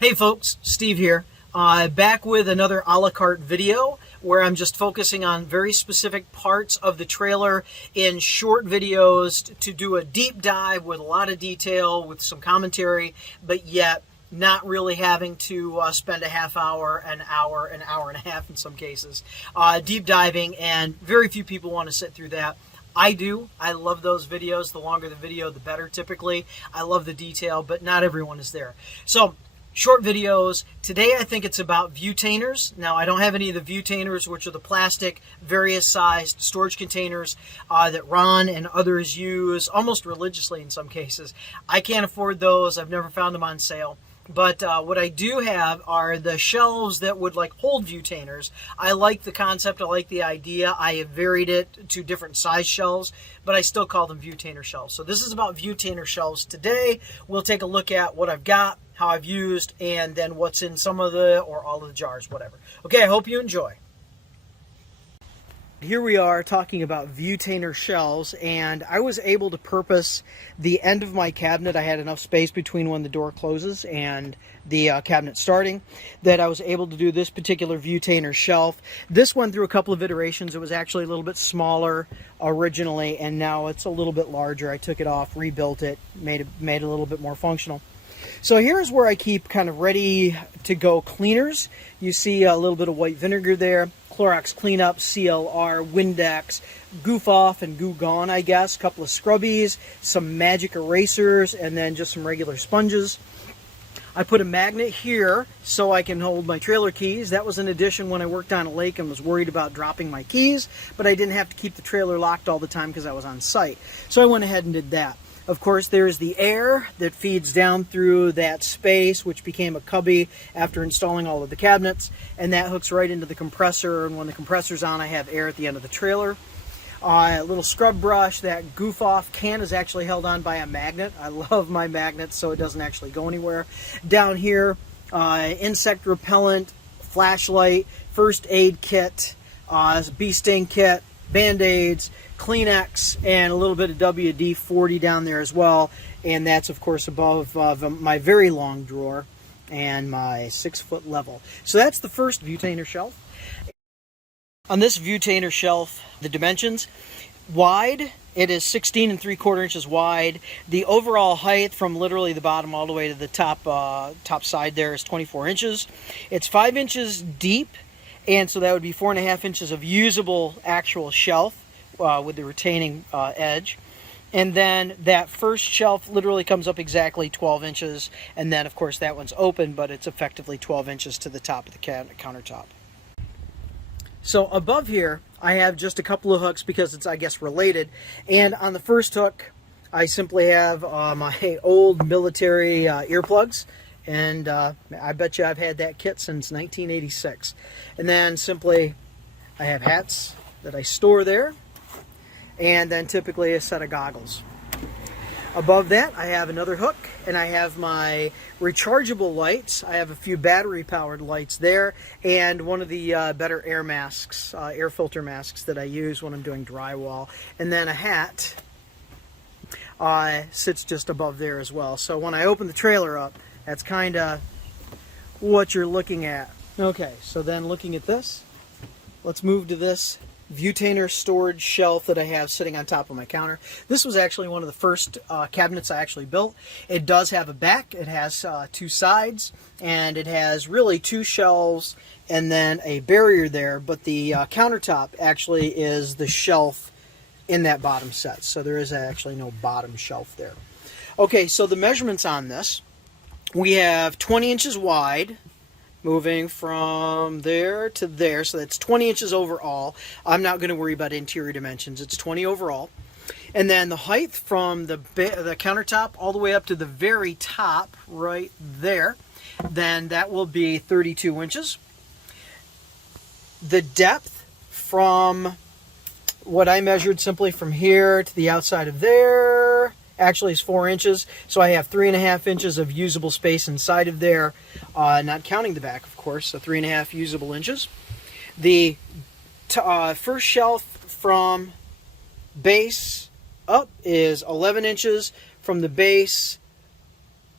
Hey folks, Steve here, back with another a la carte video where I'm just focusing on very specific parts of the trailer in short videos to do a deep dive with a lot of detail, with some commentary, but yet not really having to spend a half hour, an hour and a half in some cases, deep diving, and very few people want to sit through that. I do. I love those videos. The longer the video, the better typically. I love the detail, but not everyone is there. So, short videos. Today I think it's about Viewtainers. Now I don't have any of the Viewtainers, which are the plastic, various sized storage containers that Ron and others use almost religiously in some cases. I can't afford those. I've never found them on sale. But what I do have are the shelves that would hold Viewtainers. I like the concept. I like the idea. I have varied it to different size shelves, but I still call them Viewtainer shelves. So this is about Viewtainer shelves today. We'll take a look at what I've got, how I've used, and then what's in some of the or all of the jars, whatever. Okay, I hope you enjoy. Here we are talking about Viewtainer shelves, and I was able to purpose the end of my cabinet. I had enough space between when the door closes and the cabinet starting that I was able to do this particular Viewtainer shelf. This went through a couple of iterations. It was actually a little bit smaller originally, and now it's a little bit larger. I took it off, rebuilt it, made it a little bit more functional. So here's where I keep kind of ready to go cleaners. You see a little bit of white vinegar there, Clorox cleanup, CLR, Windex, goof off and goo gone, I guess, a couple of scrubbies, some magic erasers, and then just some regular sponges. I put a magnet here so I can hold my trailer keys. That was an addition when I worked on a lake and was worried about dropping my keys, but I didn't have to keep the trailer locked all the time because I was on site. So I went ahead and did that. Of course, there's the air that feeds down through that space, which became a cubby after installing all of the cabinets, and that hooks right into the compressor, and when the compressor's on, I have air at the end of the trailer. A little scrub brush. That goof off can is actually held on by a magnet. I love my magnets so it doesn't actually go anywhere. Down here, insect repellent, flashlight, first aid kit, bee sting kit, Band-Aids, Kleenex, and a little bit of WD-40 down there as well. And that's, of course, above my very long drawer and my 6-foot level. So that's the first Viewtainer shelf. On this Viewtainer shelf, the dimensions, wide, it is 16 3/4 inches wide. The overall height from literally the bottom all the way to the top side there is 24 inches. It's 5 inches deep. And so that would be 4.5 inches of usable actual shelf with the retaining edge. And then that first shelf literally comes up exactly 12 inches. And then, of course, that one's open, but it's effectively 12 inches to the top of the countertop. So above here, I have just a couple of hooks because it's, I guess, related. And on the first hook, I simply have my old military earplugs. And I bet you I've had that kit since 1986. And then simply I have hats that I store there, and then typically a set of goggles. Above that I have another hook, and I have my rechargeable lights. I have a few battery powered lights there, and one of the better air masks, air filter masks that I use when I'm doing drywall. And then a hat sits just above there as well. So when I open the trailer up, that's kind of what you're looking at. Okay, so then looking at this, let's move to this Viewtainer storage shelf that I have sitting on top of my counter. This was actually one of the first cabinets I actually built. It does have a back, it has 2 sides, and it has really 2 shelves and then a barrier there, but the countertop actually is the shelf in that bottom set. So there is actually no bottom shelf there. Okay, so the measurements on this, we have 20 inches wide, moving from there to there, so that's 20 inches overall. I'm not going to worry about interior dimensions. It's 20 overall. And then the height from the countertop all the way up to the very top right there, then that will be 32 inches. The depth from what I measured simply from here to the outside of there actually is 4 inches, so I have 3.5 inches of usable space inside of there, not counting the back, of course, so 3.5 usable inches. The first shelf from base up is 11 inches. From the base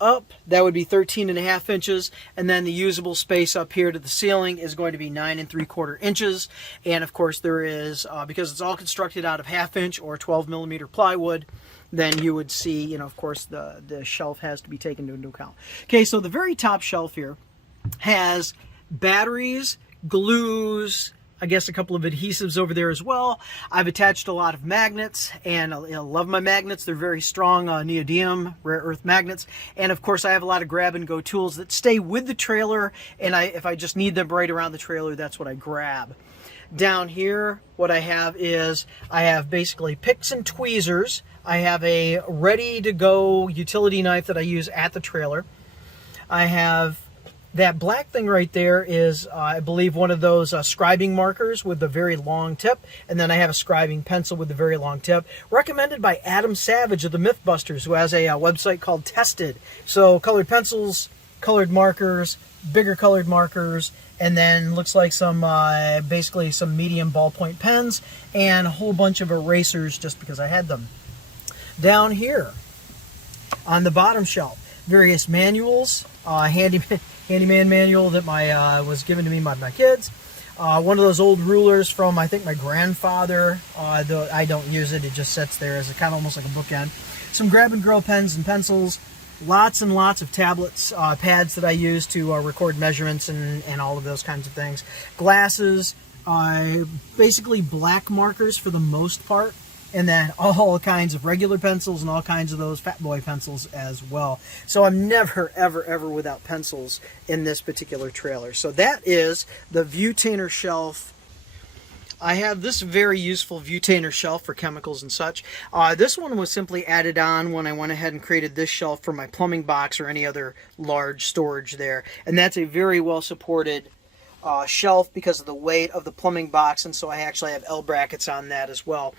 up, that would be 13.5 inches, and then the usable space up here to the ceiling is going to be 9 3/4 inches. And of course there is, because it's all constructed out of 1/2 inch or 12 millimeter plywood, then you would see, you know, of course the shelf has to be taken into account. Okay, so the very top shelf here has batteries, glues, I guess a couple of adhesives over there as well. I've attached a lot of magnets, and I love my magnets. They're very strong neodymium rare earth magnets. And of course I have a lot of grab and go tools that stay with the trailer, and if I just need them right around the trailer, that's what I grab. Down here, what I have is, I have basically picks and tweezers. I have a ready-to-go utility knife that I use at the trailer. I have that black thing right there is, I believe, one of those scribing markers with the very long tip. And then I have a scribing pencil with the very long tip, recommended by Adam Savage of the Mythbusters, who has a website called Tested. So colored pencils, colored markers, bigger colored markers, and then looks like some basically some medium ballpoint pens and a whole bunch of erasers just because I had them. Down here on the bottom shelf, various manuals, handyman manual that was given to me by my kids. One of those old rulers from, I think, my grandfather, though I don't use it, it just sits there as a kind of almost like a bookend. Some grab and go pens and pencils, lots and lots of tablets, pads that I use to record measurements and all of those kinds of things. Glasses, basically black markers for the most part, and then all kinds of regular pencils and all kinds of those fat boy pencils as well. So I'm never, ever, ever without pencils in this particular trailer. So that is the Viewtainer shelf. I have this very useful Viewtainer shelf for chemicals and such. This one was simply added on when I went ahead and created this shelf for my plumbing box or any other large storage there. And that's a very well supported shelf because of the weight of the plumbing box, and so I actually have L brackets on that as well.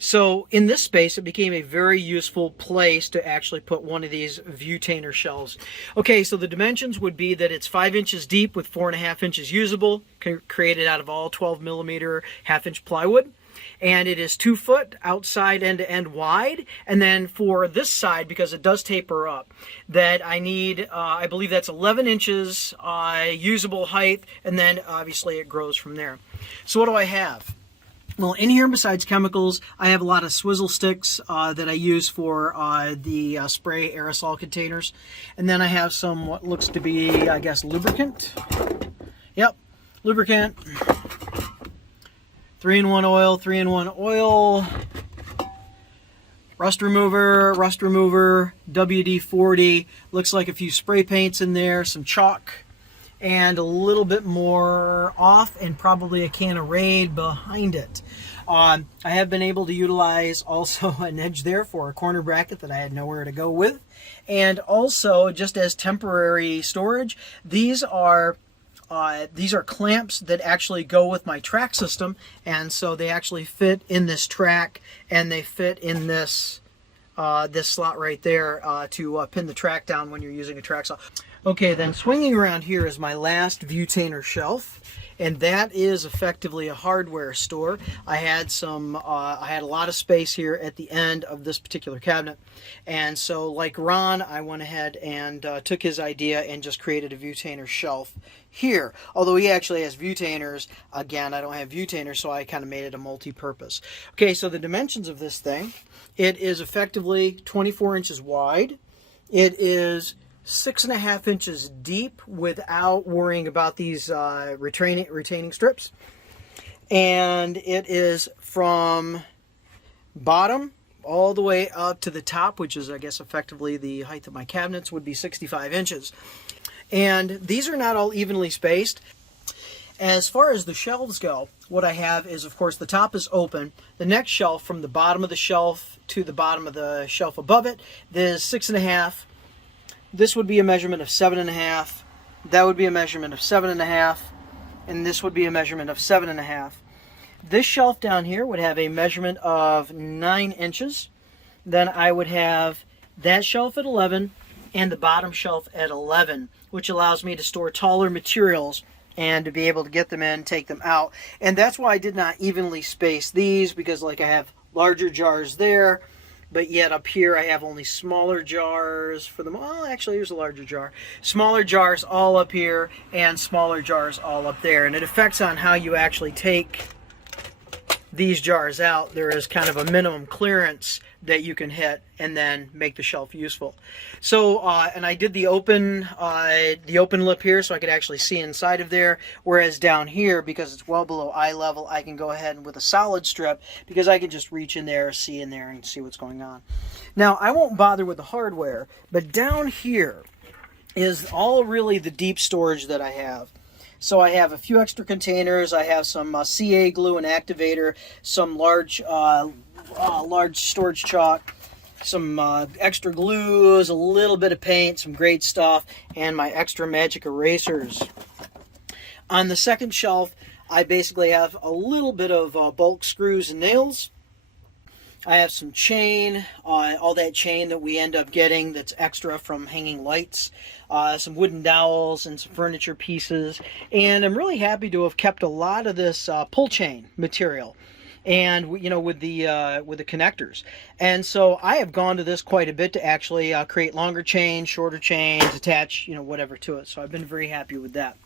So in this space, it became a very useful place to actually put one of these Viewtainer shelves. Okay, so the dimensions would be that it's 5 inches deep with 4.5 inches usable, created out of all 12 millimeter 1/2 inch plywood. And it is 2 foot outside end to end wide. And then for this side, because it does taper up, that I need, I believe that's 11 inches usable height, and then obviously it grows from there. So what do I have? Well, in here, besides chemicals, I have a lot of swizzle sticks that I use for the spray aerosol containers. And then I have some what looks to be, I guess, lubricant. Yep, lubricant. 3-in-1 oil, 3-in-1 oil, rust remover, WD-40, looks like a few spray paints in there, some chalk, and a little bit more off, and probably a can of Raid behind it. I have been able to utilize also an edge there for a corner bracket that I had nowhere to go with, and also just as temporary storage, these are clamps that actually go with my track system, and so they actually fit in this track, and they fit in this this slot right there to pin the track down when you're using a track saw. Okay, then swinging around here is my last Viewtainer shelf, and that is effectively a hardware store. I had a lot of space here at the end of this particular cabinet, and so like Ron, I went ahead and took his idea and just created a Viewtainer shelf here. Although he actually has Viewtainers, again, I don't have Viewtainers, so I kind of made it a multi-purpose. Okay, so the dimensions of this thing, it is effectively 24 inches wide. It is 6.5 inches deep without worrying about these retaining strips. And it is from bottom all the way up to the top, which is, I guess, effectively the height of my cabinets, would be 65 inches. And these are not all evenly spaced. As far as the shelves go, what I have is, of course, the top is open. The next shelf, from the bottom of the shelf to the bottom of the shelf above it, is 6.5. This would be a measurement of 7.5. That would be a measurement of 7.5. And this would be a measurement of 7.5. This shelf down here would have a measurement of 9 inches. Then I would have that shelf at 11 and the bottom shelf at 11, which allows me to store taller materials and to be able to get them in, take them out. And that's why I did not evenly space these, because like I have larger jars there, but yet up here I have only smaller jars for them. Oh, actually, here's a larger jar. Smaller jars all up here and smaller jars all up there. And it affects on how you actually take these jars out. There is kind of a minimum clearance that you can hit and then make the shelf useful. So, and I did the open lip here so I could actually see inside of there, whereas down here, because it's well below eye level, I can go ahead and with a solid strip, because I can just reach in there, see in there, and see what's going on. Now, I won't bother with the hardware, but down here is all really the deep storage that I have. So I have a few extra containers. I have some CA glue and activator, some large storage chalk, some extra glues, a little bit of paint, some great stuff, and my extra magic erasers. On the second shelf, I basically have a little bit of bulk screws and nails. I have some chain, all that chain that we end up getting that's extra from hanging lights, some wooden dowels and some furniture pieces. And I'm really happy to have kept a lot of this pull chain material, and you know, with the connectors. And so I have gone to this quite a bit to actually create longer chains, shorter chains, attach, you know, whatever to it. So I've been very happy with that.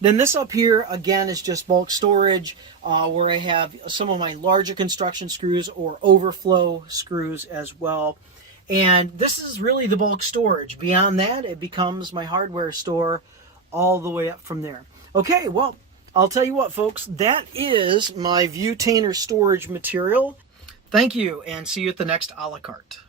Then this up here, again, is just bulk storage, where I have some of my larger construction screws or overflow screws as well. And this is really the bulk storage. Beyond that, it becomes my hardware store all the way up from there. Okay, well, I'll tell you what, folks, that is my Viewtainer storage material. Thank you, and see you at the next a la carte.